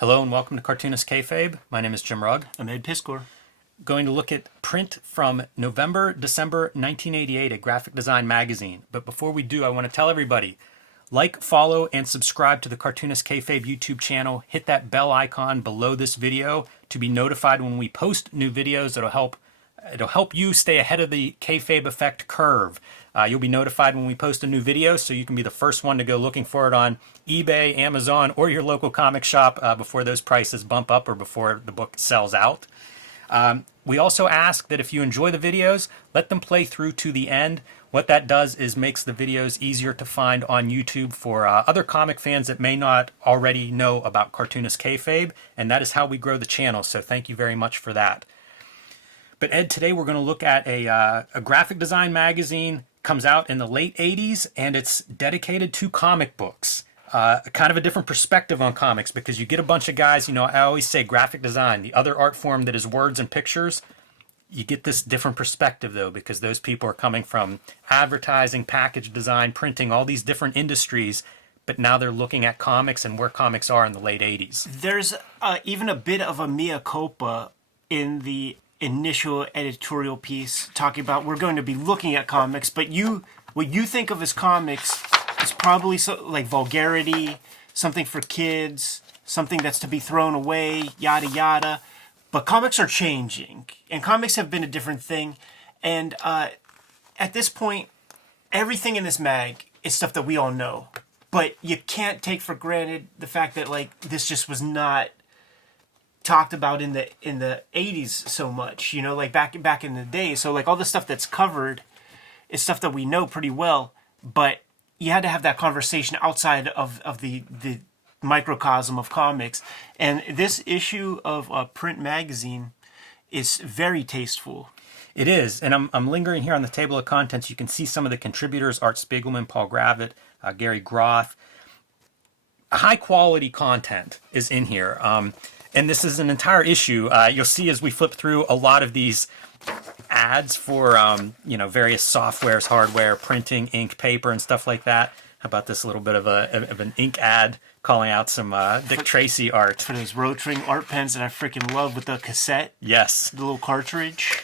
Hello and welcome to Cartoonist Kayfabe. My name is Jim Rugg. I'm Ed Piskor. Going to look at print from November, December 1988 at Graphic Design Magazine. But before we do, I want to tell everybody, like, follow, and subscribe to the Cartoonist Kayfabe YouTube channel. Hit that bell icon below this video to be notified when we post new videos. It'll help you stay ahead of the kayfabe effect curve. You'll be notified when we post a new video, so you can be the first one to go looking for it on eBay, Amazon, or your local comic shop before those prices bump up or before the book sells out. We also ask that if you enjoy the videos, let them play through to the end. What that does is makes the videos easier to find on YouTube for other comic fans that may not already know about Cartoonist Kayfabe, and that is how we grow the channel, so thank you very much for that. But Ed, today we're going to look at a graphic design magazine. Comes out in the late 80s, and it's dedicated to comic books. Kind of a different perspective on comics, because you get a bunch of guys, I always say graphic design, the other art form that is words and pictures. You get this different perspective, though, because those people are coming from advertising, package design, printing, all these different industries, but now they're looking at comics and where comics are in the late 80s. There's even a bit of a mea culpa in the initial editorial piece talking about we're going to be looking at comics, but what you think of as comics is probably like vulgarity, something for kids, something that's to be thrown away, yada yada. But comics are changing, and comics have been a different thing. And at this point, everything in this mag is stuff that we all know, but you can't take for granted the fact that like this just was not talked about in the 80s so much, like back in the day. So like all the stuff that's covered is stuff that we know pretty well, but you had to have that conversation outside of the microcosm of comics. And this issue of Print magazine is very tasteful. It is, and I'm lingering here on the table of contents. You can see some of the contributors: Art Spiegelman, Paul Gravett, Gary Groth. High quality content is in here. And this is an entire issue. You'll see as we flip through a lot of these ads for, various softwares, hardware, printing, ink, paper, and stuff like that. How about this little bit of an ink ad calling out some Dick Tracy art? For those Rotring art pens that I freaking love with the cassette. Yes. The little cartridge.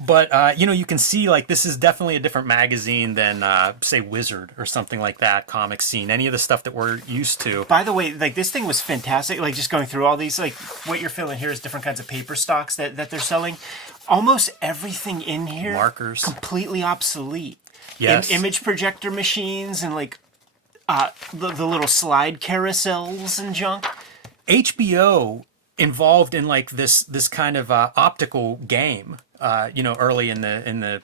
But, you can see, like, this is definitely a different magazine than, say, Wizard or something like that, Comic Scene, any of the stuff that we're used to. By the way, like, this thing was fantastic. Like, just going through all these, like, what you're feeling here is different kinds of paper stocks that they're selling. Almost everything in here. Markers. Completely obsolete. Yes. Image projector machines and, like, the little slide carousels and junk. HBO involved in, like, this kind of optical game. Early in the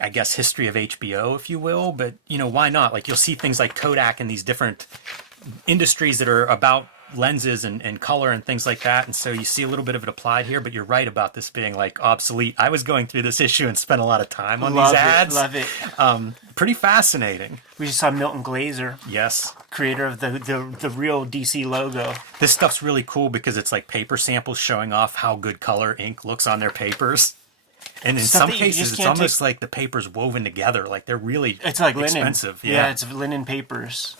I guess history of HBO, if you will, but why not? Like, you'll see things like Kodak and these different industries that are about lenses and color and things like that, and so you see a little bit of it applied here. But you're right about this being like obsolete. I was going through this issue and spent a lot of time on these ads. Love it. Pretty fascinating. We just saw Milton Glazer, yes, creator of the real DC logo. This stuff's really cool because it's like paper samples showing off how good color ink looks on their papers. And in some cases, it's almost like the paper's woven together. Like, they're really expensive. Linen. Yeah, it's linen papers.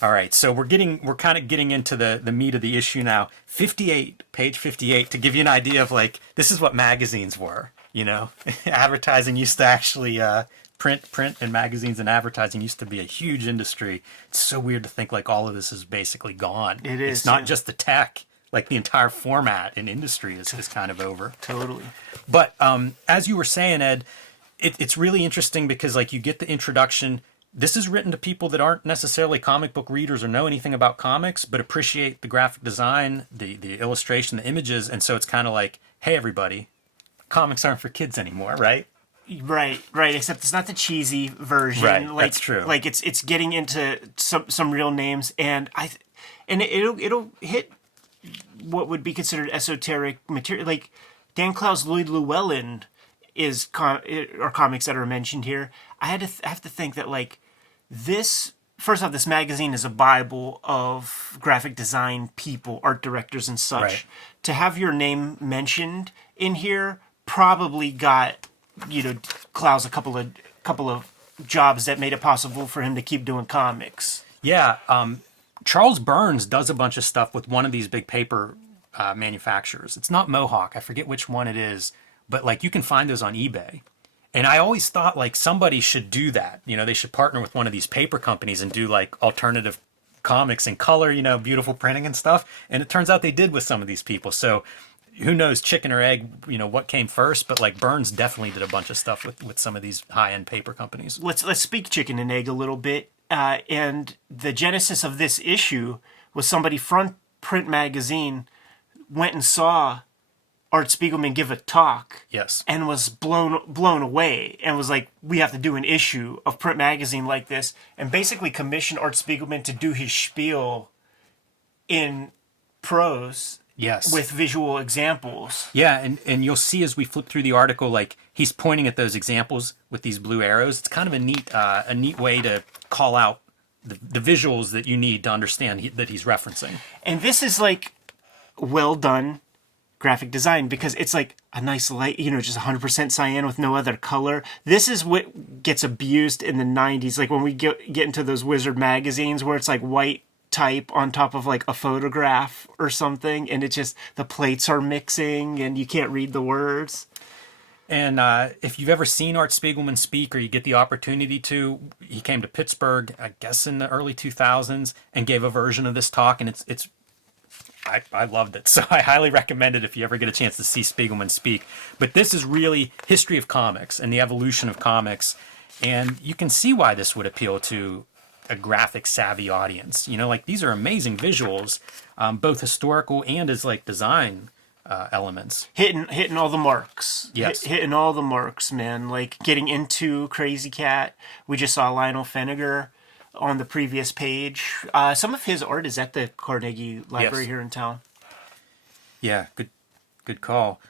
All right, so we're kind of getting into the meat of the issue now. Page 58, to give you an idea of, like, this is what magazines were, Advertising used to actually, print and magazines and advertising used to be a huge industry. It's so weird to think, like, all of this is basically gone. It is. It's not just the tech. Like, the entire format and industry is kind of over. Totally. But as you were saying, Ed, it's really interesting because, like, you get the introduction. This is written to people that aren't necessarily comic book readers or know anything about comics, but appreciate the graphic design, the illustration, the images. And so it's kind of like, hey, everybody, comics aren't for kids anymore, right? Right. Except it's not the cheesy version. Right, like, that's true. Like, it's getting into some real names, and it'll hit what would be considered esoteric material. Like, Dan Clow's Lloyd Llewellyn are comics that are mentioned here. I have to think that, like, this, first off, this magazine is a bible of graphic design people, art directors and such. Right. To have your name mentioned in here probably got, Clow's a couple of jobs that made it possible for him to keep doing comics. Yeah, Charles Burns does a bunch of stuff with one of these big paper manufacturers. It's not Mohawk. I forget which one it is, but like you can find those on eBay. And I always thought like somebody should do that. You know, they should partner with one of these paper companies and do like alternative comics in color, you know, beautiful printing and stuff. And it turns out they did with some of these people. So who knows, chicken or egg, you know, what came first, but like Burns definitely did a bunch of stuff with some of these high-end paper companies. Let's speak chicken and egg a little bit. And the genesis of this issue was somebody from Print Magazine went and saw Art Spiegelman give a talk. Yes. And was blown away and was like, we have to do an issue of Print Magazine like this, and basically commissioned Art Spiegelman to do his spiel in prose. Yes. With visual examples. Yeah, and you'll see as we flip through the article, like he's pointing at those examples with these blue arrows. It's kind of a neat way to call out the visuals that you need to understand that he's referencing. And this is like well done graphic design, because it's like a nice light, you know, just 100% cyan with no other color. This is what gets abused in the 90s, like when we get into those Wizard magazines where it's like white type on top of like a photograph or something, and it just, the plates are mixing and you can't read the words. And if you've ever seen Art Spiegelman speak, or you get the opportunity to, he came to Pittsburgh, I guess in the early 2000s, and gave a version of this talk, and I loved it. So I highly recommend it if you ever get a chance to see Spiegelman speak. But this is really history of comics and the evolution of comics. And you can see why this would appeal to a graphic savvy audience. You know, like these are amazing visuals, both historical and as like design elements. Hitting all the marks. Yes. Hitting all the marks, man. Like getting into Crazy Cat. We just saw Lionel Fenegar on the previous page. Some of his art is at the Carnegie Library here in town. Yeah, good call.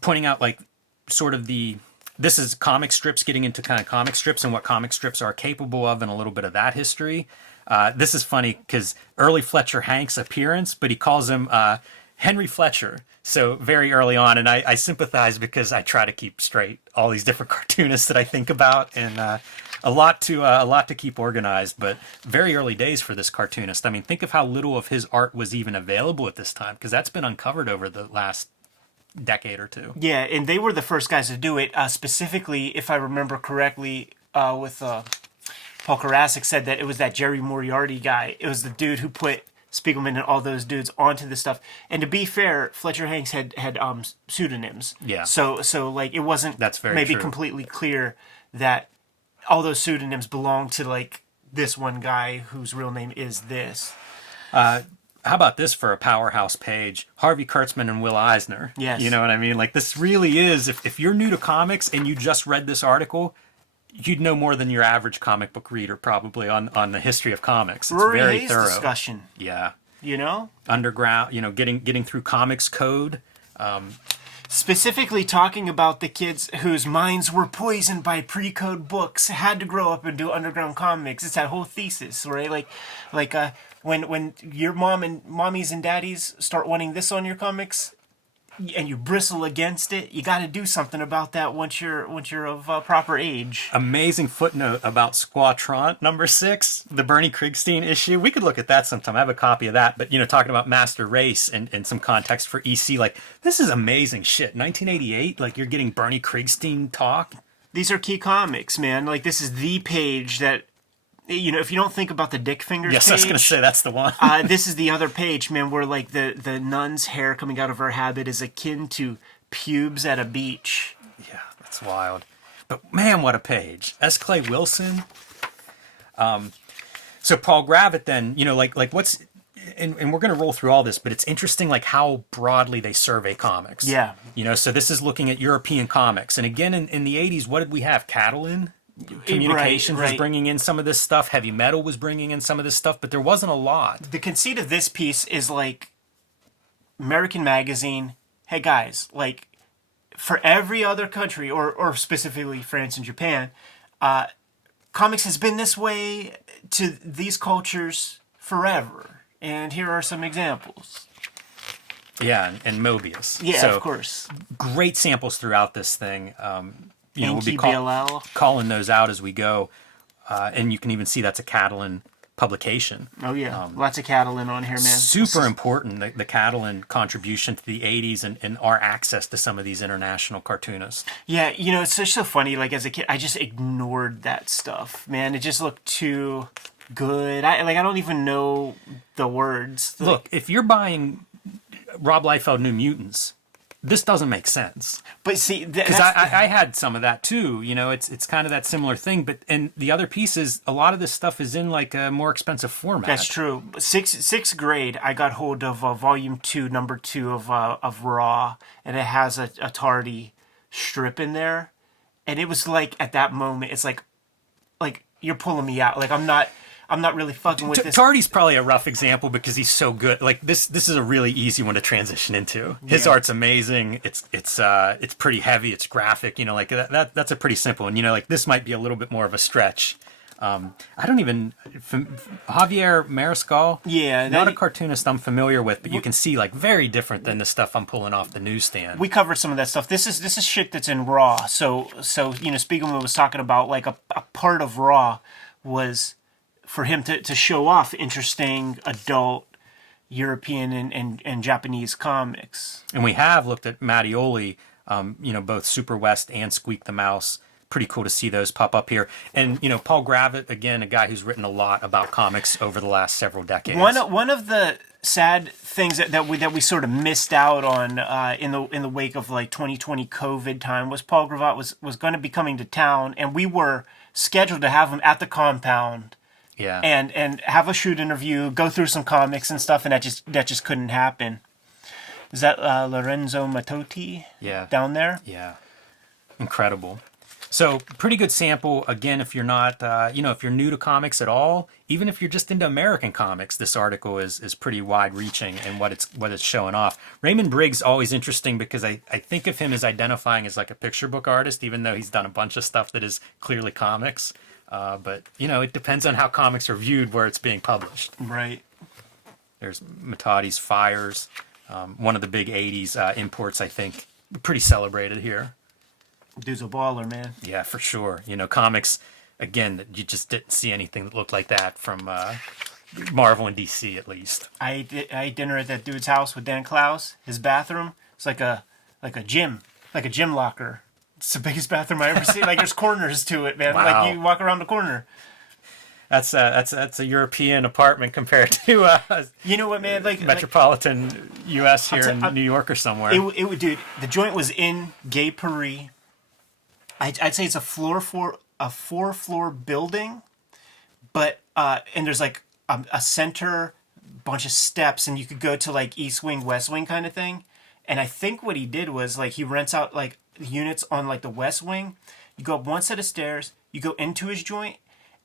Pointing out like sort of this is comic strips, getting into kind of comic strips and what comic strips are capable of, and a little bit of that history. This is funny because early Fletcher Hanks appearance, but he calls him Henry Fletcher. So very early on, and I sympathize because I try to keep straight all these different cartoonists that I think about, and a lot to keep organized. But very early days for this cartoonist. I mean, think of how little of his art was even available at this time, because that's been uncovered over the last decade or two. Yeah, and they were the first guys to do it. Specifically, if I remember correctly, with Paul Karasik said that it was that Jerry Moriarty guy. It was the dude who put Spiegelman and all those dudes onto this stuff. And to be fair, Fletcher Hanks had pseudonyms. Yeah. So like it wasn't That's very maybe true. completely clear that all those pseudonyms belong to like this one guy whose real name is this. How about this for a powerhouse page? Harvey Kurtzman and Will Eisner. Yes. You know what I mean? Like this really is, if you're new to comics and you just read this article, you'd know more than your average comic book reader probably on the history of comics. It's Rory very Hayes thorough. discussion. Yeah. You know? Underground, you know, getting through comics code. Specifically talking about the kids whose minds were poisoned by pre-code books, had to grow up and do underground comics. It's that whole thesis, right? Like when your mom and mommies and daddies start wanting this on your comics, and you bristle against it, you got to do something about that once you're of proper age. Amazing footnote about Squatron number 6, the Bernie Krigstein issue. We could look at that sometime. I have a copy of that. But, you know, talking about Master Race and some context for EC, like, this is amazing shit. 1988, like, you're getting Bernie Krigstein talk. These are key comics, man. Like, this is the page that, you know, if you don't think about the Dick Fingers Yes, page, I was going to say that's the one. this is the other page, man, where, like, the nun's hair coming out of her habit is akin to pubes at a beach. Yeah, that's wild. But, man, what a page. S. Clay Wilson. So Paul Gravett then, you know, like what's... And we're going to roll through all this, but it's interesting, like, how broadly they survey comics. Yeah. You know, so this is looking at European comics. And again, in the 80s, what did we have? Catalin? Communications was bringing in some of this stuff. Heavy Metal was bringing in some of this stuff, but there wasn't a lot. The conceit of this piece is like American Magazine. Hey guys, like for every other country, or specifically France and Japan, comics has been this way to these cultures forever. And here are some examples. Yeah, and Mobius. Yeah, so, of course. Great samples throughout this thing. You know, we'll be BLL. calling those out as we go. And you can even see that's a Catalan publication. Oh yeah, lots of Catalan on here, man. Super important, the Catalan contribution to the 80s and our access to some of these international cartoonists. Yeah, you know, it's just so funny. Like as a kid, I just ignored that stuff, man. It just looked too good. I don't even know the words. Look, if you're buying Rob Liefeld New Mutants, this doesn't make sense. But see, because I had some of that too. You know, it's kind of that similar thing. But and the other piece is a lot of this stuff is in like a more expensive format. That's true. Sixth grade, I got hold of Volume 2, Number 2 of Raw, and it has a Tardy strip in there, and it was like at that moment, it's like you're pulling me out. Like I'm not really fucking with this. Tardy's probably a rough example because he's so good. Like this is a really easy one to transition into. His art's amazing. It's pretty heavy. It's graphic. You know, like that's a pretty simple one. You know, like this might be a little bit more of a stretch. I don't even Javier Mariscal. Yeah, not a cartoonist I'm familiar with, but you can see like very different than the stuff I'm pulling off the newsstand. We covered some of that stuff. This is shit that's in Raw. So you know, Spiegelman was talking about like a part of Raw was for him to show off interesting adult European and Japanese comics. And we have looked at Mattioli, you know, both Super West and Squeak the Mouse. Pretty cool to see those pop up here. And, you know, Paul Gravett, again, a guy who's written a lot about comics over the last several decades. One of the sad things that we sort of missed out on in the wake of like 2020 COVID time was Paul Gravett was going to be coming to town, and we were scheduled to have him at the compound. Yeah. And have a shoot interview, go through some comics and stuff, and that just couldn't happen. Is that Lorenzo Mattotti? Yeah. Down there? Yeah. Incredible. So pretty good sample. Again, if you're not, you know, if you're new to comics at all, even if you're just into American comics, this article is pretty wide reaching in what it's showing off. Raymond Briggs always interesting because I think of him as identifying as like a picture book artist, even though he's done a bunch of stuff that is clearly comics. But, you know, it depends on how comics are viewed where it's being published. Right. There's Mattotti's Fires, one of the big 80s imports, I think. Pretty celebrated here. Dude's a baller, man. Yeah, for sure. You know, comics, again, you just didn't see anything that looked like that from Marvel and DC, at least. I ate dinner at that dude's house with Dan Klaus. His bathroom, it's like a gym locker. It's the biggest bathroom I ever seen. Like there's corners to it, man. Wow. Like you walk around the corner. That's a European apartment compared to you know what, man? Like metropolitan U.S. here in New York or somewhere. It would, dude. The joint was in Gay Paris. I'd say it's a 4-floor building, but and there's like a center bunch of steps, and you could go to like East Wing, West Wing kind of thing. And I think what he did was like he rents out like units on like the West Wing. You go up one set of stairs, you go into his joint,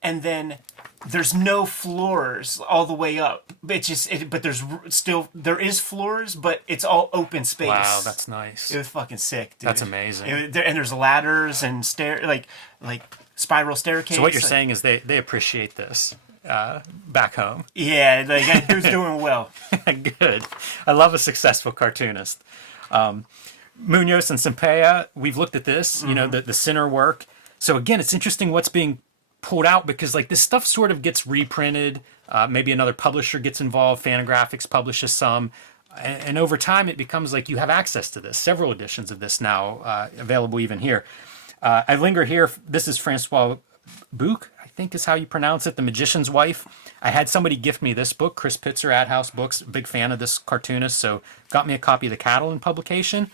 and then there's no floors all the way up. But there is floors, but it's all open space. Wow, that's nice. It was fucking sick, dude. That's amazing. And there's ladders and like spiral staircase. So what you're saying is they appreciate this back home. Yeah, like that dude's doing well. Good. I love a successful cartoonist. Munoz and Sampaio, we've looked at this, you know, the center work. So again, it's interesting what's being pulled out because like this stuff sort of gets reprinted. Maybe another publisher gets involved. Fantagraphics publishes some. And over time, it becomes like you have access to this. Several editions of this now available even here. I linger here. This is Francois Bouc, I think is how you pronounce it, The Magician's Wife. I had somebody gift me this book, Chris Pitzer at House Books, big fan of this cartoonist, so got me a copy of the Catalan publication.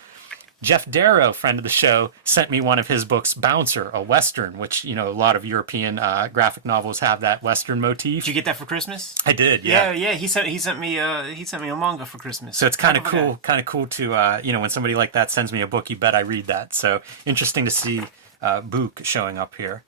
Jeff Darrow, friend of the show, sent me one of his books, Bouncer, a Western, which, you know, a lot of European graphic novels have that Western motif. Did you get that for Christmas? I did, yeah. Yeah. He sent me a manga for Christmas. So it's kind of cool to, you know, when somebody like that sends me a book, you bet I read that. So interesting to see Bouc showing up here.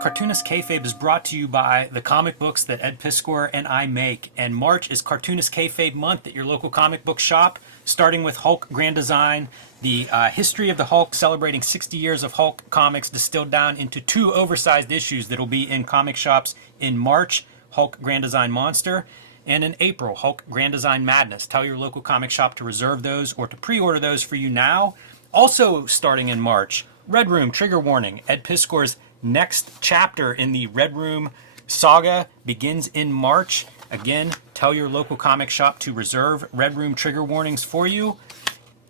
Cartoonist Kayfabe is brought to you by the comic books that Ed Piskor and I make. And March is Cartoonist Kayfabe month at your local comic book shop, starting with Hulk Grand Design, the history of the Hulk, celebrating 60 years of Hulk comics distilled down into 2 oversized issues that will be in comic shops in March, Hulk Grand Design Monster, and in April, Hulk Grand Design Madness. Tell your local comic shop to reserve those or to pre-order those for you now. Also starting in March, Red Room, Trigger Warning, Ed Piskor's next chapter in the Red Room saga begins in March. Again, tell your local comic shop to reserve Red Room trigger warnings for you.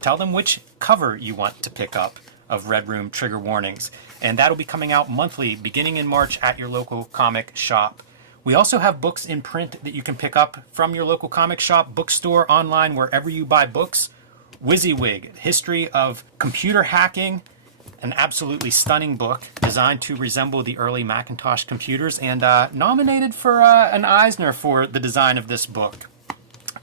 Tell them which cover you want to pick up of Red Room trigger warnings. And that'll be coming out monthly beginning in March at your local comic shop. We also have books in print that you can pick up from your local comic shop, bookstore, online, wherever you buy books. WYSIWYG, History of Computer Hacking, an absolutely stunning book designed to resemble the early Macintosh computers, and nominated for an Eisner for the design of this book.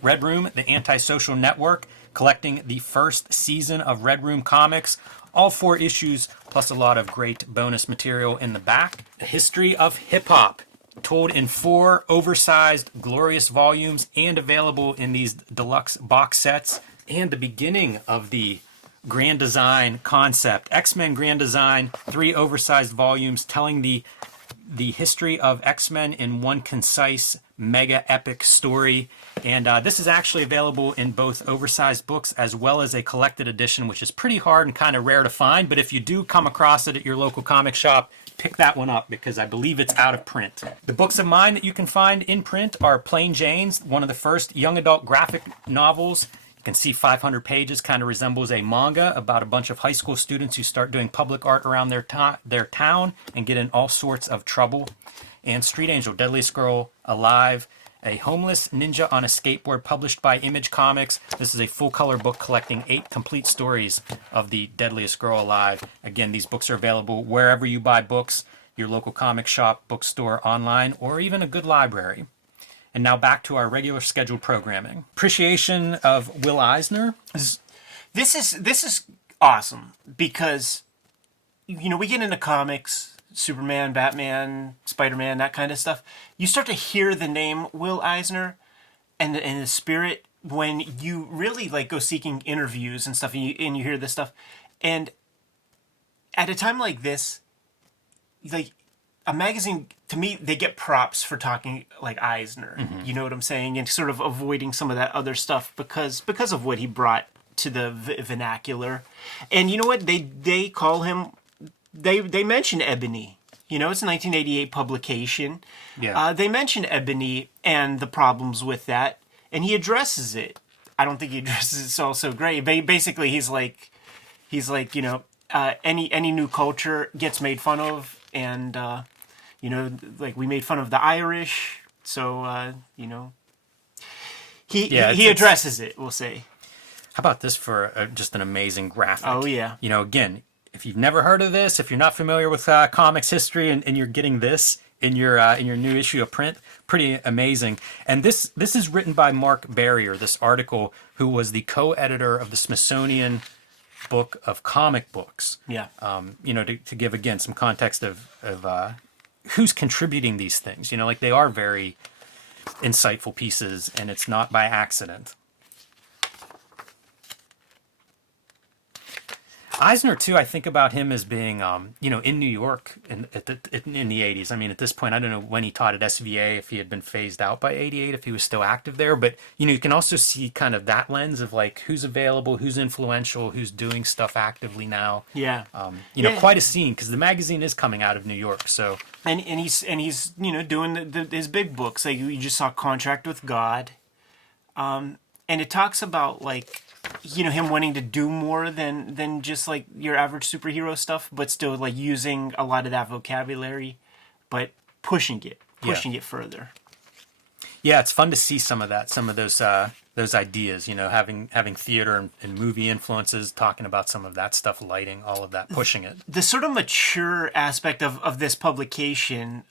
Red Room, The Antisocial Network, collecting the first season of Red Room comics, all 4 issues, plus a lot of great bonus material in the back. A History of Hip Hop, told in 4 oversized, glorious volumes and available in these deluxe box sets. And the beginning of the Grand Design concept. X-Men Grand Design, 3 oversized volumes telling the history of X-Men in one concise, mega epic story. And this is actually available in both oversized books as well as a collected edition, which is pretty hard and kind of rare to find. But if you do come across it at your local comic shop, pick that one up because I believe it's out of print. The books of mine that you can find in print are Plain Jane's, one of the first young adult graphic novels. You can see 500 pages, kind of resembles a manga about a bunch of high school students who start doing public art around their town and get in all sorts of trouble. And Street Angel, Deadliest Girl Alive, a homeless ninja on a skateboard, published by Image Comics. This is a full-color book collecting 8 complete stories of the Deadliest Girl Alive. Again, these books are available wherever you buy books, your local comic shop, bookstore, online, or even a good library. And now back to our regular scheduled programming. Appreciation of Will Eisner. This is awesome because, you know, we get into comics, Superman, Batman, Spider-Man, that kind of stuff. You start to hear the name Will Eisner and the spirit when you really like go seeking interviews and stuff, and you hear this stuff. And at a time like this, like a magazine, to me, they get props for talking like Eisner. Mm-hmm. You know what I'm saying? And sort of avoiding some of that other stuff because of what he brought to the vernacular. And you know what? They call him. They mention Ebony. You know, it's a 1988 publication. Yeah. They mention Ebony and the problems with that, and he addresses it. I don't think he addresses it so great. Basically, he's like, you know, any new culture gets made fun of, and you know, like we made fun of the Irish, so you know, he addresses it. We'll say. How about this for just an amazing graphic? Oh yeah. You know, again, if you've never heard of this, if you're not familiar with comics history, and you're getting this in your new issue of print, pretty amazing. And this is written by Mark Barrier, this article, who was the co-editor of the Smithsonian Book of Comic Books. Yeah. You know, to give again some context of who's contributing these things. You know, like they are very insightful pieces, and it's not by accident. Eisner, too, I think about him as being, you know, in New York in the 80s. I mean, at this point, I don't know when he taught at SVA, if he had been phased out by 88, if he was still active there. But, you know, you can also see kind of that lens of, like, who's available, who's influential, who's doing stuff actively now. Yeah. You know, quite a scene, because the magazine is coming out of New York, so... And he's you know, doing his big books. Like, you just saw Contract with God. And it talks about, like... you know, him wanting to do more than just like your average superhero stuff, but still like using a lot of that vocabulary, but pushing it further. Yeah, it's fun to see some of those ideas, you know, having theater and movie influences, talking about some of that stuff, lighting, all of that, pushing it. The sort of mature aspect of this publication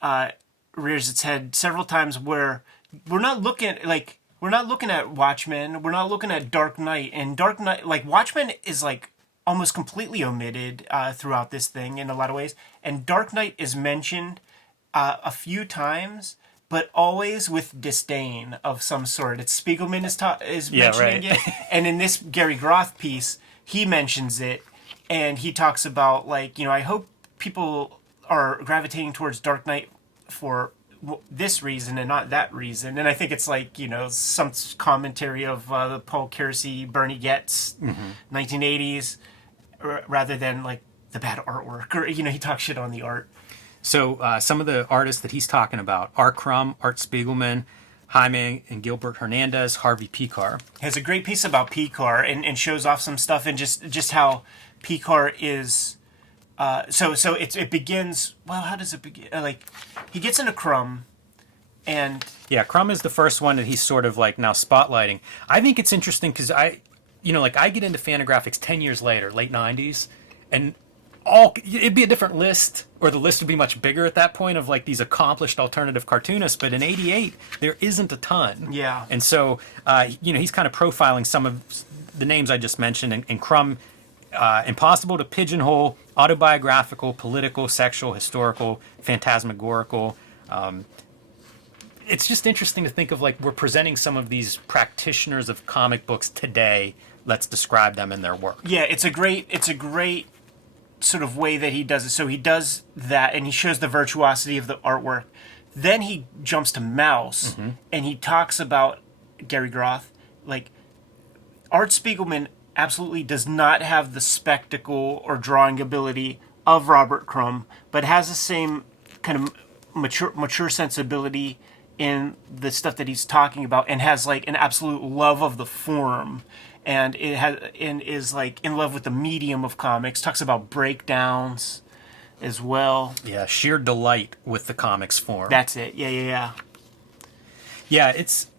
rears its head several times where we're not looking at Watchmen. We're not looking at Dark Knight. And Dark Knight, like Watchmen is like almost completely omitted throughout this thing in a lot of ways. And Dark Knight is mentioned a few times, but always with disdain of some sort. It's Spiegelman is mentioning it. And in this Gary Groth piece, he mentions it. And he talks about like, you know, I hope people are gravitating towards Dark Knight for this reason and not that reason. And I think it's like, you know, some commentary of the Paul Kersey, Bernie Getz, 1980s, rather than like the bad artwork, or, you know, he talks shit on the art. So some of the artists that he's talking about are Crumb, Art Spiegelman, Jaime and Gilbert Hernandez, Harvey Picar. Has a great piece about Picar and shows off some stuff and just how Picar is. It begins. Well, how does it begin? He gets into Crumb, and yeah, Crumb is the first one that he's sort of like now spotlighting. I think it's interesting because I get into Fantagraphics 10 years later, late 90s, and it'd be a different list, or the list would be much bigger at that point of like these accomplished alternative cartoonists. But in '88, there isn't a ton. Yeah. And so, he's kind of profiling some of the names I just mentioned, and Crumb, impossible to pigeonhole, autobiographical, political, sexual, historical, phantasmagorical. It's just interesting to think of like we're presenting some of these practitioners of comic books today. Let's describe them in their work. Yeah, it's a great sort of way that he does it. So he does that, and he shows the virtuosity of the artwork. Then he jumps to Mouse, and he talks about Gary Groth. Like, Art Spiegelman absolutely does not have the spectacle or drawing ability of Robert Crumb, but has the same kind of mature sensibility in the stuff that he's talking about, and has like an absolute love of the form. And is like in love with the medium of comics. Talks about breakdowns as well. Yeah, sheer delight with the comics form. That's it. Yeah. Yeah, it's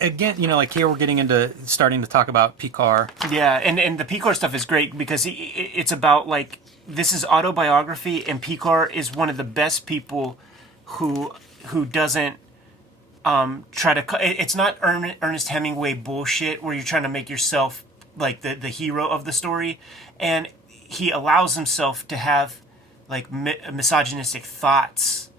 again, like here we're getting into starting to talk about Picar. Yeah, and the Picar stuff is great because it's about like this is autobiography, and Picar is one of the best people who doesn't. It's not Ernest Hemingway bullshit where you're trying to make yourself like the hero of the story, and he allows himself to have like misogynistic thoughts,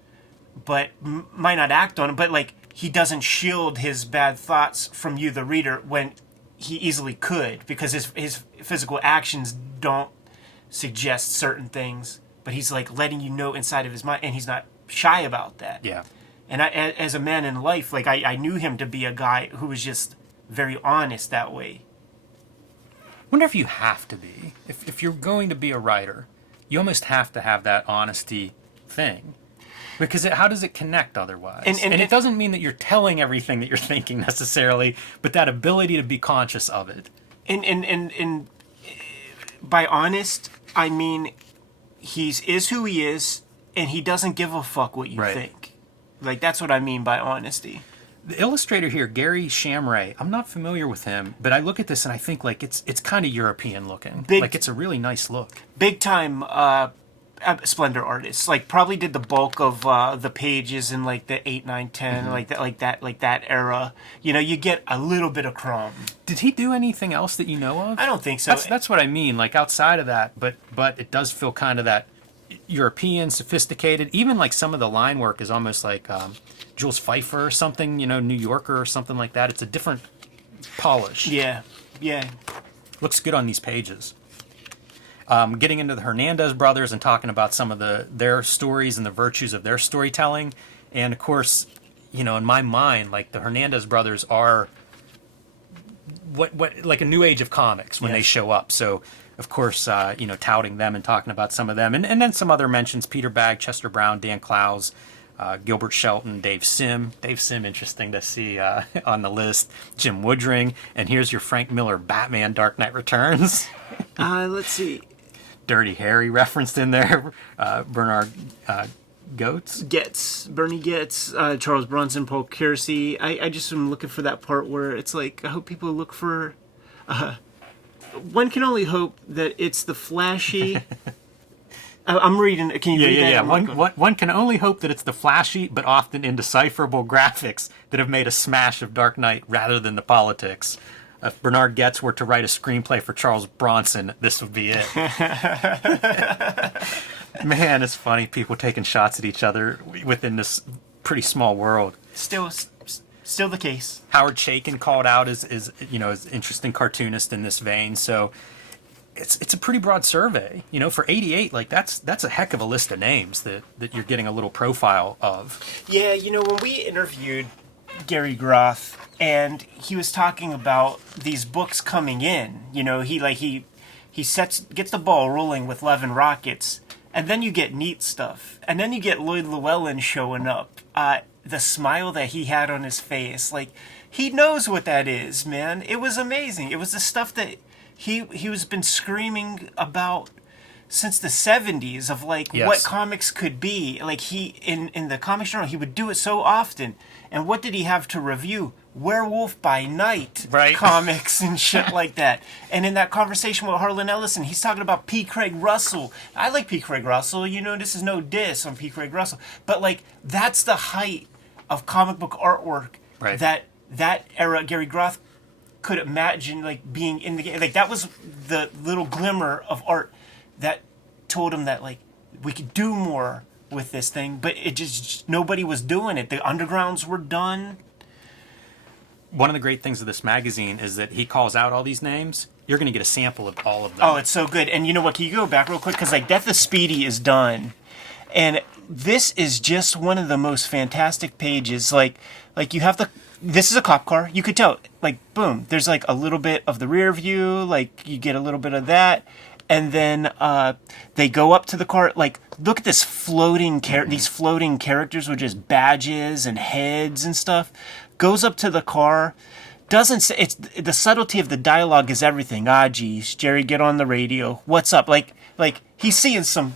but might not act on it. But like he doesn't shield his bad thoughts from you, the reader, when he easily could, because his physical actions don't suggest certain things, but he's like letting you know inside of his mind, and he's not shy about that. Yeah. And as a man in life, like I knew him to be a guy who was just very honest that way. I wonder if you have to be. If you're going to be a writer, you almost have to have that honesty thing. Because how does it connect otherwise? And it doesn't mean that you're telling everything that you're thinking necessarily, but that ability to be conscious of it. And by honest, I mean is who he is, and he doesn't give a fuck what you think. Like, that's what I mean by honesty. The illustrator here, Gary Shamray, I'm not familiar with him, but I look at this and I think like it's kind of European looking. Like it's a really nice look. Big time Splendor artist. Like probably did the bulk of the pages in like the 8, 9, 10, like that era. You get a little bit of Crumb. Did he do anything else that you know of? I don't think so. That's what I mean. Like outside of that, but it does feel kind of that European, sophisticated. Even like some of the line work is almost like Jules Pfeiffer or something, New Yorker or something like that. It's a different polish. Yeah. Looks good on these pages. Getting into the Hernandez brothers and talking about some of their stories and the virtues of their storytelling. And of course, in my mind, like the Hernandez brothers are what like a new age of comics when they show up. So of course, touting them and talking about some of them. And then some other mentions, Peter Bagg, Chester Brown, Dan Clowes, Gilbert Shelton, Dave Sim. Dave Sim, interesting to see on the list. Jim Woodring. And here's your Frank Miller Batman Dark Knight Returns. Let's see. Dirty Harry referenced in there. Bernard Bernie Getz, Charles Bronson, Paul Kersey. I just am looking for that part where it's like, I hope people look for... one can only hope that it's the flashy... I'm reading... Can you read that? Yeah. One can only hope that it's the flashy but often indecipherable graphics that have made a smash of Dark Knight rather than the politics. If Bernard Getz were to write a screenplay for Charles Bronson, this would be it. Man, it's funny. People taking shots at each other within this pretty small world. Still the case. Howard Chaykin called out as interesting cartoonist in this vein. So it's a pretty broad survey. For 88, like that's a heck of a list of names that you're getting a little profile of. Yeah, when we interviewed Gary Groth and he was talking about these books coming in, he gets the ball rolling with Love and Rockets, And then you get neat stuff. And then you get Lloyd Llewellyn showing up. The smile that he had on his face, like, he knows what that is, man. It was amazing. It was the stuff that he was been screaming about since the 70s of, like, Yes. what comics could be. Like, he, in the Comics Journal, he would do it so often. And what did he have to review? Werewolf by Night Right. comics and shit like that. And in that conversation with Harlan Ellison, he's talking about P. Craig Russell. I like P. Craig Russell. You know, this is no diss on P. Craig Russell. But, like, that's the height of comic book artwork Right. that era Gary Groth could imagine, like, being in the game. Like, that was the little glimmer of art that told him that, like, we could do more with this thing, but it just nobody was doing it. The undergrounds were done. One of the great things of this magazine is that he calls out all these names. You're going to get a sample of all of them. Oh, it's so good. And you know what? Can you go back real quick? Because, like, Death of Speedy is done. And this is just one of the most fantastic pages. Like you have this is a cop car. You could tell, like, boom, there's, like, a little bit of the rear view. Like, you get a little bit of that. And then they go up to the car. Like, look at this floating these floating characters with just badges and heads and stuff. Goes up to the car. Doesn't say, it's the subtlety of the dialogue is everything. Ah, geez, Jerry, get on the radio. What's up? Like he's seeing some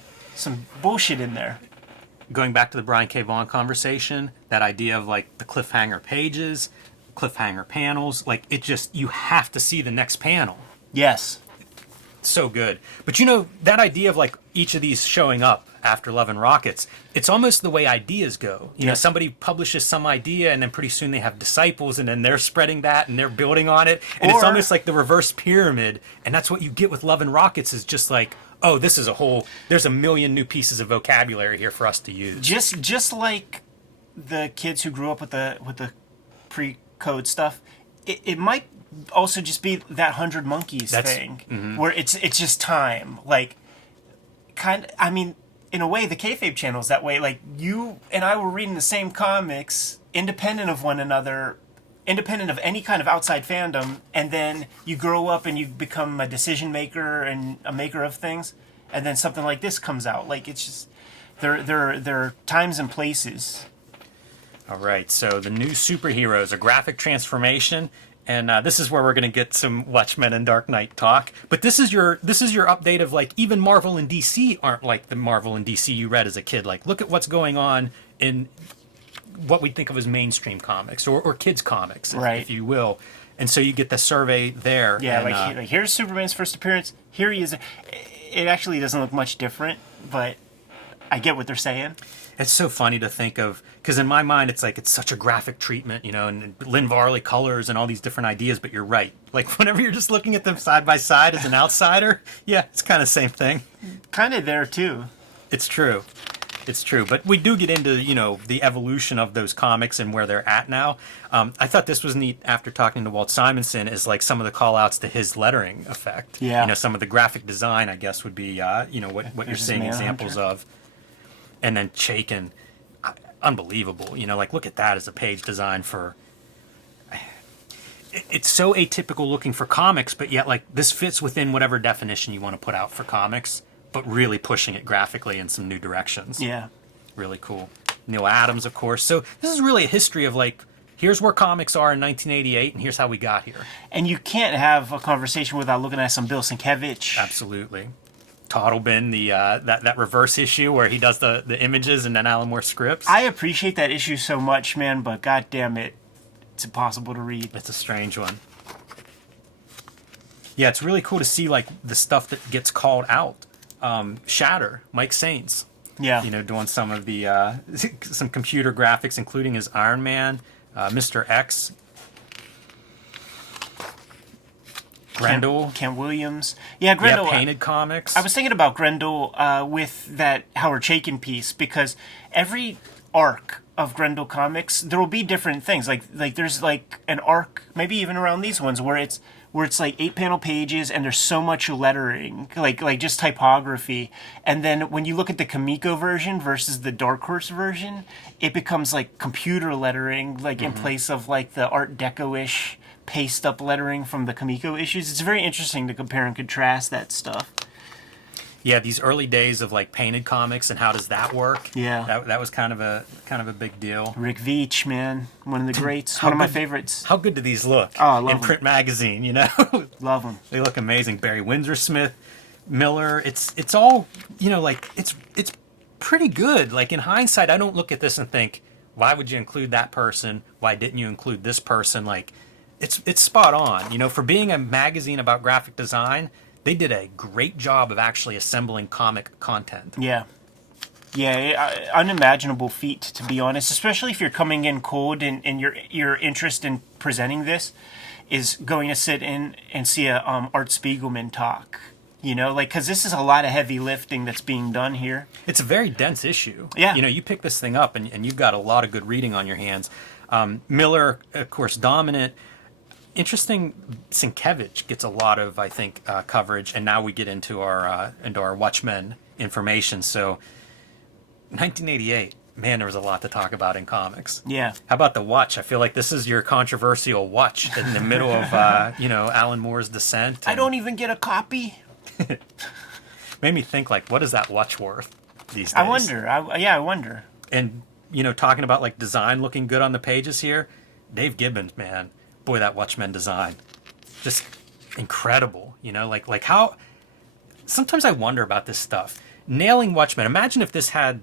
bullshit in there. Going back to the Brian K. Vaughan conversation, that idea of, like, the cliffhanger pages, cliffhanger panels, like, it just, you have to see the next panel. Yes. So good. But, you know, that idea of, like, each of these showing up after Love and Rockets, it's almost the way ideas go. You know, somebody publishes some idea, and then pretty soon they have disciples, and then they're spreading that, and they're building on it. And it's almost like the reverse pyramid. And that's what you get with Love and Rockets, is just like, oh, this is a whole, there's a million new pieces of vocabulary here for us to use. Just like the kids who grew up with the pre-code stuff, it might also just be that 100 Monkeys thing, where it's just time. Like, I mean, in a way, the Kayfabe channel is that way. Like, you and I were reading the same comics, independent of one another, independent of any kind of outside fandom, and then you grow up and you become a decision maker and a maker of things, and then something like this comes out. Like, it's just, there are times and places. All right, so the new superheroes, a graphic transformation, and this is where we're going to get some Watchmen and Dark Knight talk. But this is your update of, like, even Marvel and DC aren't like the Marvel and DC you read as a kid. Like, look at what's going on in what we think of as mainstream comics or kids comics, if you will. And so you get the survey there. Yeah, and, like here's Superman's first appearance. Here he is. It actually doesn't look much different, but I get what they're saying. It's so funny to think of, because in my mind, it's like, it's such a graphic treatment, you know, and Lynn Varley colors and all these different ideas, but you're right. Like, whenever you're just looking at them side by side as an outsider, yeah, it's kind of the same thing. Kind of there, too. It's true. It's true. But we do get into, you know, the evolution of those comics and where they're at now. I thought this was neat after talking to Walt Simonson, is like some of the call-outs to his lettering effect. Yeah. You know, some of the graphic design, I guess, would be, you know, what you're seeing examples of. And then Chaykin, unbelievable. You know, like, look at that as a page design for... It's so atypical looking for comics, but yet, like, this fits within whatever definition you want to put out for comics, but really pushing it graphically in some new directions. Yeah. Really cool. Neil Adams, of course. So this is really a history of, like, here's where comics are in 1988, and here's how we got here. And you can't have a conversation without looking at some Bill Sienkiewicz. Absolutely. Toddlebin, the that reverse issue where he does the images and then Alan Moore scripts. I appreciate that issue so much, man, but god damn it, it's impossible to read. It's a strange one. Yeah, it's really cool to see, like, the stuff that gets called out. Shatter, Mike Saints. Yeah. You know, doing some of the some computer graphics, including his Iron Man, Mr. X. Grendel. Kent Williams. Yeah, Grendel. Yeah, Painted Comics. I was thinking about Grendel with that Howard Chaykin piece, because every arc of Grendel comics, there will be different things. Like there's like an arc, maybe even around these ones, where it's like 8-panel pages and there's so much lettering, like just typography. And then when you look at the Kamiko version versus the Dark Horse version, it becomes like computer lettering, like in place of like the Art Deco-ish paste up lettering from the Kamiko issues. It's very interesting to compare and contrast that stuff. Yeah, these early days of like painted comics and how does that work? Yeah. That was kind of a big deal. Rick Veitch, man, one of the greats, one of my favorites. How good do these look? Oh, I love in them. print magazine, you know? Love them. They look amazing. Barry Windsor Smith, Miller. It's all, you know, like it's pretty good. Like in hindsight, I don't look at this and think, why would you include that person? Why didn't you include this person? Like it's spot on. You know, for being a magazine about graphic design, they did a great job of actually assembling comic content. Yeah. Yeah, unimaginable feat, to be honest, especially if you're coming in cold and your interest in presenting this is going to sit in and see a Art Spiegelman talk. You know, like, because this is a lot of heavy lifting that's being done here. It's a very dense issue. Yeah. You know, you pick this thing up and you've got a lot of good reading on your hands. Miller, of course, dominant. Interesting, Sienkiewicz gets a lot of, I think, coverage, and now we get into our Watchmen information. So, 1988, man, there was a lot to talk about in comics. Yeah. How about the Watch? I feel like this is your controversial Watch in the middle of, you know, Alan Moore's Descent. I don't even get a copy. Made me think, like, what is that Watch worth these days? I wonder. I wonder. And, you know, talking about, like, design looking good on the pages here, Dave Gibbons, man. Boy, that Watchmen design, just incredible. You know, like how. Sometimes I wonder about this stuff. Nailing Watchmen. Imagine if this had,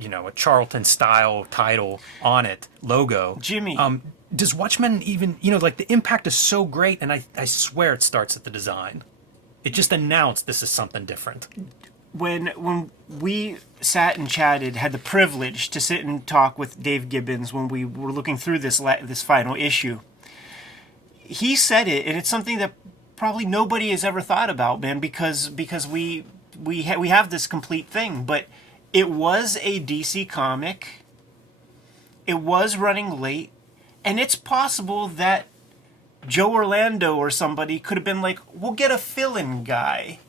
you know, a Charlton style title on it, logo. Jimmy. Does Watchmen even, you know, like the impact is so great, and I swear it starts at the design. It just announced this is something different. When we sat and chatted, had the privilege to sit and talk with Dave Gibbons when we were looking through this final issue, he said it, and it's something that probably nobody has ever thought about, man, because we have this complete thing, but it was a DC comic. It was running late, and it's possible that Joe Orlando or somebody could have been like, we'll get a fill-in guy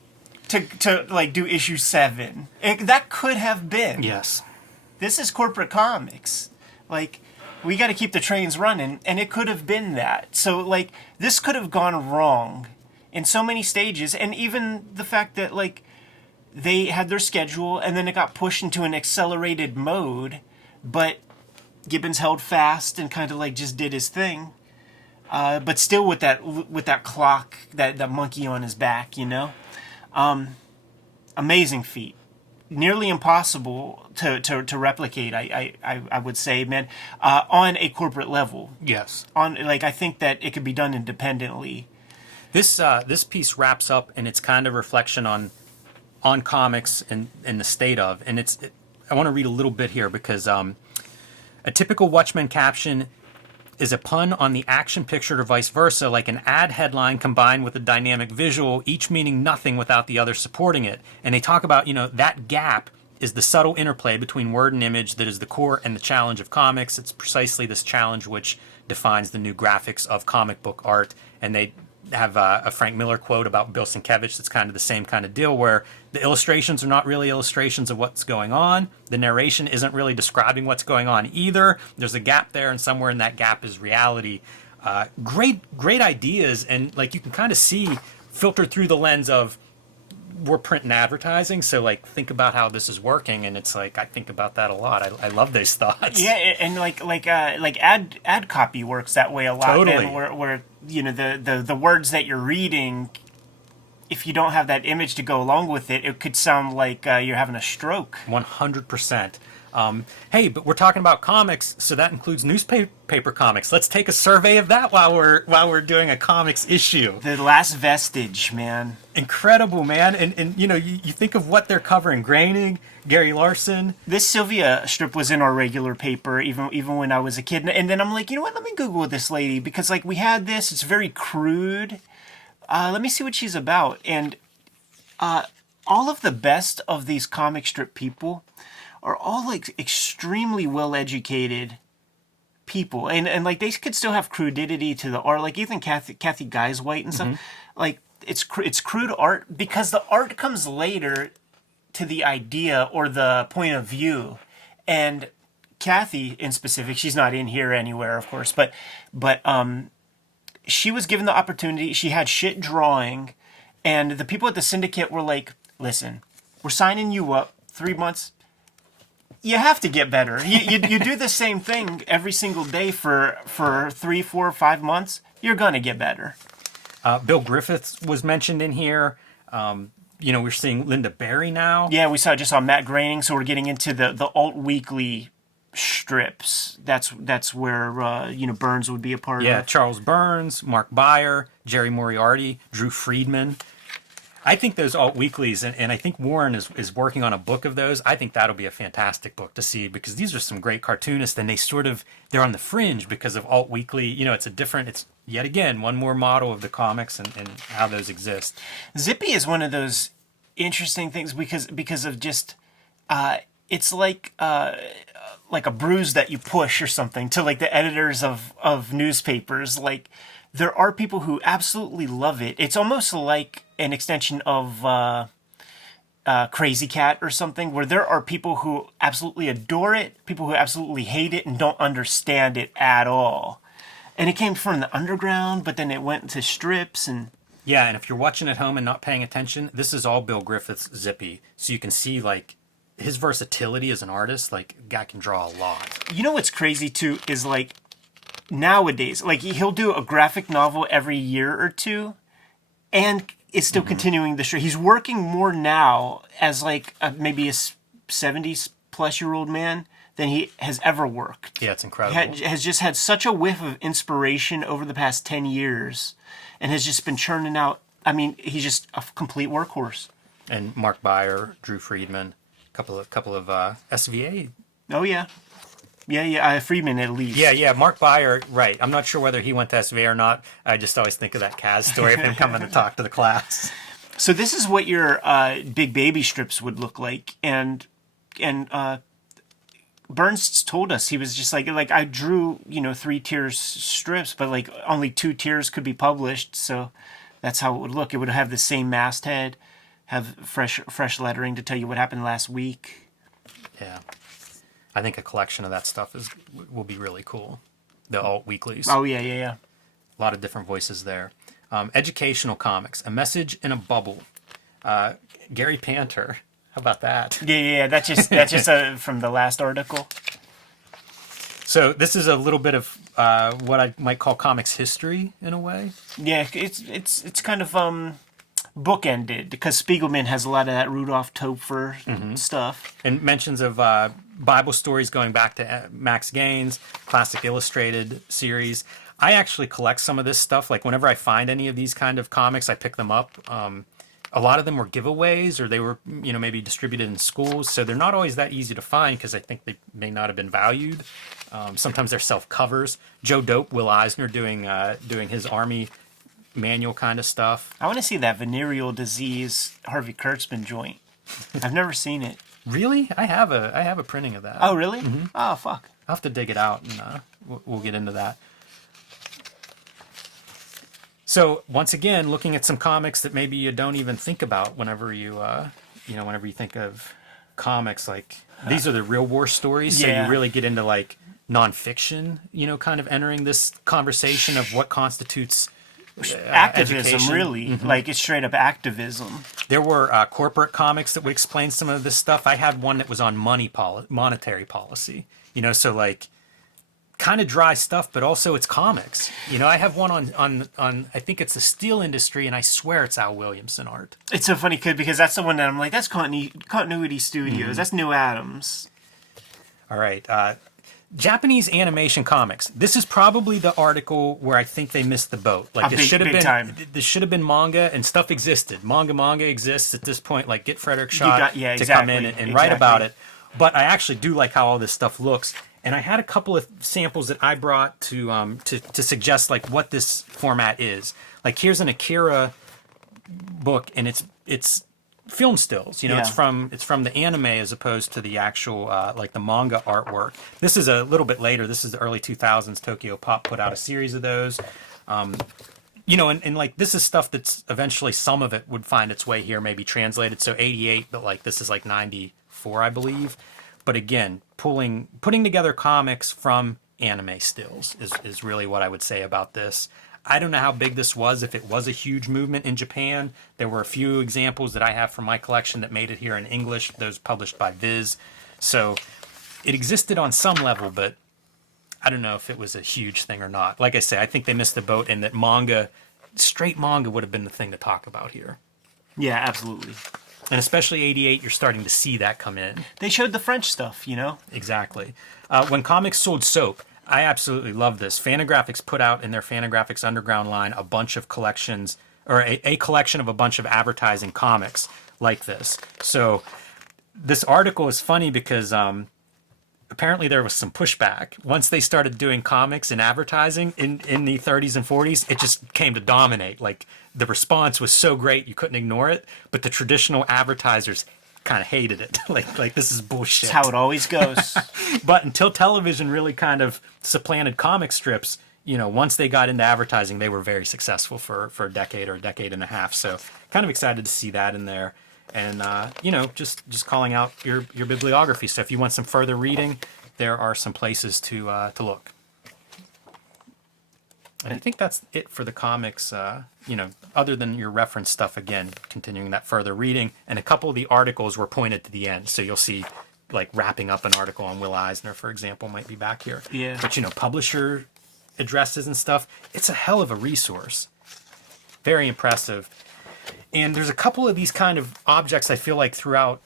to like do issue 7. That could have been. Yes. This is corporate comics. Like, we got to keep the trains running, and it could have been that. So, like, this could have gone wrong in so many stages, and even the fact that, like, they had their schedule, and then it got pushed into an accelerated mode, but Gibbons held fast and kind of, like, just did his thing. But still with that clock, that monkey on his back, you know? Amazing feat. Nearly impossible to replicate, I would say, man, on a corporate level. Yes. I think that it could be done independently. This piece wraps up, and it's kind of reflection on comics and the state of, and I want to read a little bit here because a typical Watchmen caption is a pun on the action picture or vice versa, like an ad headline combined with a dynamic visual, each meaning nothing without the other supporting it. And they talk about, you know, that gap is the subtle interplay between word and image that is the core and the challenge of comics. It's precisely this challenge which defines the new graphics of comic book art. And they have a Frank Miller quote about Bill Sienkiewicz that's kind of the same kind of deal, where the illustrations are not really illustrations of what's going on. The narration isn't really describing what's going on either. There's a gap there, and somewhere in that gap is reality. Great ideas, and like you can kind of see filtered through the lens of we're print and advertising, so like think about how this is working, and it's like I think about that a lot. I love those thoughts. Yeah, and like ad copy works that way a lot. Totally. Man, where you know the words that you're reading, if you don't have that image to go along with it, it could sound like you're having a stroke. 100%. Hey, but we're talking about comics, so that includes newspaper comics. Let's take a survey of that while we're doing a comics issue. The last vestige, man. Incredible, man. And you know, you think of what they're covering. Groening, Gary Larson. This Sylvia strip was in our regular paper, even when I was a kid. And then I'm like, you know what? Let me Google this lady, because like we had this. It's very crude. Let me see what she's about. And all of the best of these comic strip people are all like extremely well educated people, and like they could still have crudity to the art. Like even Kathy Guyswhite and stuff. Like it's crude art because the art comes later to the idea or the point of view. And Kathy in specific, she's not in here anywhere, of course, but she was given the opportunity. She had shit drawing, and the people at the syndicate were like, listen, we're signing you up 3 months. You have to get better. You do the same thing every single day for 3, 4, 5 months. You're gonna get better. Bill Griffiths was mentioned in here. We're seeing Linda Barry now. Yeah, we just saw Matt Groening, so we're getting into the alt weekly strips. That's where Burns would be a part of. Yeah, Charles Burns, Mark Beyer, Jerry Moriarty, Drew Friedman. I think those alt weeklies, and I think Warren is working on a book of those. I think that'll be a fantastic book to see, because these are some great cartoonists, and they're on the fringe because of alt weekly. It's yet again one more model of the comics and how those exist. Zippy is one of those interesting things because of just it's like a bruise that you push or something to like the editors of newspapers. Like, there are people who absolutely love it. It's almost like an extension of Crazy Cat or something, where there are people who absolutely adore it, people who absolutely hate it and don't understand it at all. And it came from the underground, but then it went to strips and... Yeah, and if you're watching at home and not paying attention, this is all Bill Griffith's Zippy. So you can see, like, his versatility as an artist. Like, guy can draw a lot. You know what's crazy, too, is, like, nowadays, like, he'll do a graphic novel every year or two, and is still continuing the strip. He's working more now as, like, maybe a 70-plus-year-old man than he has ever worked. Yeah, it's incredible. He has just had such a whiff of inspiration over the past 10 years and has just been churning out. I mean, he's just a complete workhorse. And Mark Beyer, Drew Friedman, couple of SVA. Oh, yeah. Yeah, Friedman at least. Yeah, Mark Beyer, right. I'm not sure whether he went to SVA or not. I just always think of that Kaz story of him coming to talk to the class. So this is what your big baby strips would look like. And Burns told us, he was just like I drew 3 tiers strips, but like only 2 tiers could be published, so that's how it would look. It would have the same masthead, have fresh lettering to tell you what happened last week. Yeah, I think a collection of that stuff will be really cool. The alt weeklies. Oh yeah. A lot of different voices there. Educational comics, A Message in a Bubble. Gary Panter. How about that? Yeah. That's just from the last article. So this is a little bit of what I might call comics history in a way. Yeah, it's kind of bookended because Spiegelman has a lot of that Rudolph Topfer stuff, and mentions of Bible stories going back to Max Gaines, classic illustrated series. I actually collect some of this stuff. Like whenever I find any of these kind of comics, I pick them up. A lot of them were giveaways, or they were, maybe distributed in schools. So they're not always that easy to find because I think they may not have been valued. Sometimes they're self-covers. Joe Dope, Will Eisner doing his Army manual kind of stuff. I want to see that venereal disease Harvey Kurtzman joint. I've never seen it. Really? I have a printing of that. Oh, really? Mm-hmm. Oh, fuck. I'll have to dig it out, and we'll get into that. So once again, looking at some comics that maybe you don't even think about whenever you think of comics, like these are the real war stories. So you really get into like nonfiction, kind of entering this conversation of what constitutes activism, education. Really. Like it's straight up activism. There were corporate comics that would explain some of this stuff. I had one that was on monetary policy, so like kind of dry stuff, but also it's comics. I have one on I think it's the steel industry, and I swear it's Al Williamson art. It's so funny because that's the one that I'm like, that's Continuity Studios. That's New Adams. All right. Japanese animation comics. This is probably the article where I think they missed the boat. Like this should have been time. This should have been manga, and stuff existed. Manga exists at this point. Like get Frederick Schott to come in and write about it. But I actually do like how all this stuff looks. And I had a couple of samples that I brought to suggest like what this format is. Like here's an Akira book, and it's film stills. It's from the anime as opposed to the actual like the manga artwork. This is a little bit later. This is the early 2000s. Tokyo Pop put out a series of those. And like this is stuff that's eventually some of it would find its way here, maybe translated. So 88, but like this is like 94, I believe. But again, putting together comics from anime stills is really what I would say about this. I don't know how big this was, if it was a huge movement in Japan. There were a few examples that I have from my collection that made it here in English, those published by Viz. So it existed on some level, but I don't know if it was a huge thing or not. Like I say, I think they missed the boat, and that manga, straight manga, would have been the thing to talk about here. Yeah, absolutely. And especially 88, you're starting to see that come in. They showed the French stuff, you know? Exactly. When comics sold soap, I absolutely love this. Fantagraphics put out in their Fantagraphics Underground line a bunch of collections, or a collection of a bunch of advertising comics like this. So this article is funny because apparently there was some pushback. Once they started doing comics and advertising in the 30s and 40s, it just came to dominate. Like, the response was so great you couldn't ignore it, but the traditional advertisers kind of hated it. like this is bullshit. That's how it always goes. But until television really kind of supplanted comic strips, once they got into advertising, they were very successful for a decade or a decade and a half. So kind of excited to see that in there. And, just calling out your bibliography. So if you want some further reading, there are some places to look. And I think that's it for the comics, other than your reference stuff, again, continuing that further reading. And a couple of the articles were pointed to the end. So you'll see, like, wrapping up an article on Will Eisner, for example, might be back here. Yeah. But, publisher addresses and stuff, it's a hell of a resource. Very impressive. And there's a couple of these kind of objects I feel like throughout,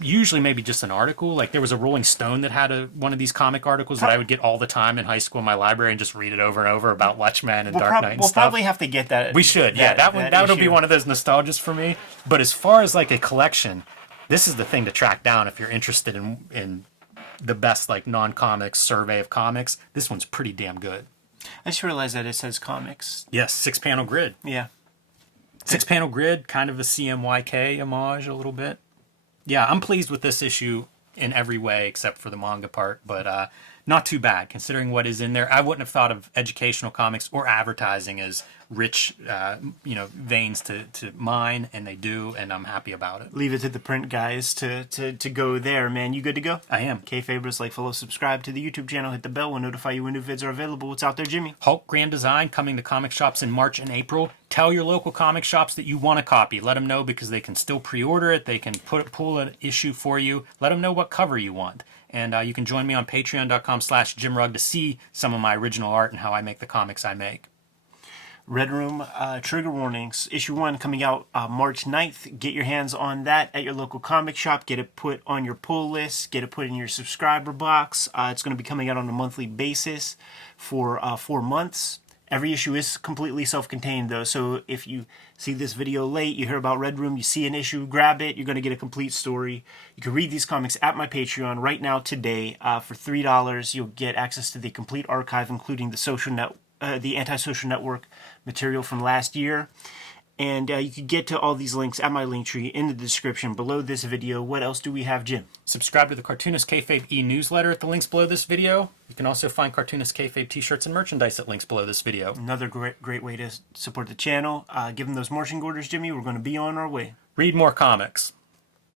usually maybe just an article. Like, there was a Rolling Stone that had one of these comic articles that I would get all the time in high school in my library and just read it over and over about Watchmen and Dark Knight and we'll stuff. probably have to get that. We should, yeah. That would be one of those nostalgias for me. But as far as like a collection, this is the thing to track down if you're interested in the best like non-comics survey of comics. This one's pretty damn good. I just realized that it says comics. Yes, 6-panel grid. Yeah. 6-panel grid, kind of a CMYK homage a little bit. Yeah, I'm pleased with this issue in every way except for the manga part, but not too bad considering what is in there. I wouldn't have thought of educational comics or advertising as rich, veins to mine, and they do, and I'm happy about it. Leave it to the print guys to go there, man. You good to go? I am. Kayfabers, like, follow, subscribe to the YouTube channel, hit the bell, will notify you when new vids are available. What's out there, Jimmy? Hulk Grand Design coming to comic shops in March and April. Tell your local comic shops that you want a copy. Let them know because they can still pre-order it. They can pull an issue for you. Let them know what cover you want. And you can join me on patreon.com/JimRugg to see some of my original art and how I make the comics I make. Red Room, Trigger Warnings, issue 1 coming out March 9th. Get your hands on that at your local comic shop. Get it put on your pull list. Get it put in your subscriber box. It's going to be coming out on a monthly basis for 4 months. Every issue is completely self-contained, though, so if you see this video late, you hear about Red Room, you see an issue, grab it, you're going to get a complete story. You can read these comics at my Patreon right now today. For $3, you'll get access to the complete archive, including the Antisocial Network material from last year. And you can get to all these links at my link tree in the description below this video. What else do we have, Jim? Subscribe to the Cartoonist Kayfabe e-newsletter at the links below this video. You can also find Cartoonist Kayfabe t-shirts and merchandise at links below this video. Another great way to support the channel. Give them those marching orders, Jimmy. We're going to be on our way. Read more comics.